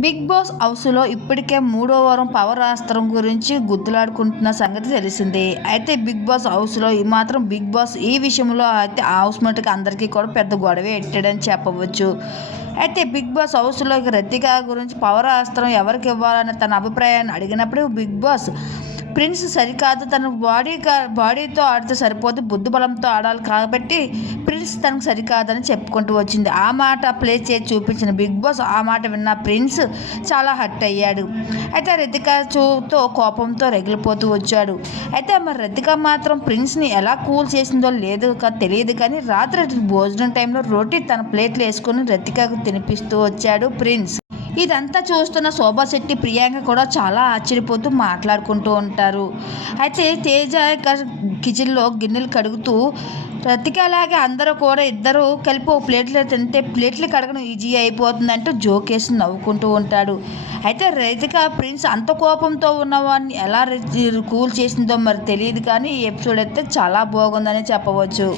Big boss హౌస్లో ఇప్పటికే మూడో వారం పవర్ అస్త్రం గురించి గుద్దులాడుకుంటున్న సంగతి తెలిసిందే. అయితే బిగ్ బాస్ హౌస్లో ఈ మాత్రం బిగ్ బాస్ ఈ విషయంలో అయితే హౌస్ మేట్కి అందరికీ కూడా పెద్ద గొడవే ఎట్టాడని చెప్పవచ్చు. అయితే బిగ్ బాస్ హౌస్లో రతిక గురించి పవర్ అస్త్రం ఎవరికి ఇవ్వాలని తన అభిప్రాయాన్ని అడిగినప్పుడు బిగ్ బాస్ ప్రిన్స్ సరికాదు తన బాడీ బాడీతో ఆడితే సరిపోదు బుద్ధి బలంతో ఆడాలి కాబట్టి ప్రిన్స్ తనకు సరికాదని చెప్పుకుంటూ వచ్చింది. ఆ మాట ప్లే చేసి చూపించిన బిగ్ బాస్ ఆ మాట విన్న ప్రిన్స్ చాలా హట్ అయ్యాడు. అయితే రతిక చూతో కోపంతో రగిలిపోతూ వచ్చాడు. అయితే మరి రతిక మాత్రం ప్రిన్స్ని ఎలా కూల్ చేసిందో లేదు తెలియదు కానీ రాత్రి భోజనం టైంలో రోటీ తన ప్లేట్లు వేసుకొని రతికకు తినిపిస్తూ వచ్చాడు ప్రిన్స్. ఇదంతా చూస్తున్న శోభాశెట్టి ప్రియాంక కూడా చాలా ఆశ్చర్యపోతూ మాట్లాడుకుంటూ ఉంటారు. అయితే తేజ కిచెన్లో గిన్నెలు కడుగుతూ రతికలాగే అందరూ కూడా ఇద్దరు కలిపి ఓ ప్లేట్లు తింటే ప్లేట్లు కడగడం ఈజీ అయిపోతుందంటూ జోకేసి నవ్వుకుంటూ ఉంటాడు. అయితే రైతిక ప్రిన్స్ అంత కోపంతో ఉన్నవాడిని ఎలా కూల్ చేసిందో మరి తెలియదు కానీ ఈ ఎపిసోడ్ అయితే చాలా బాగుందని చెప్పవచ్చు.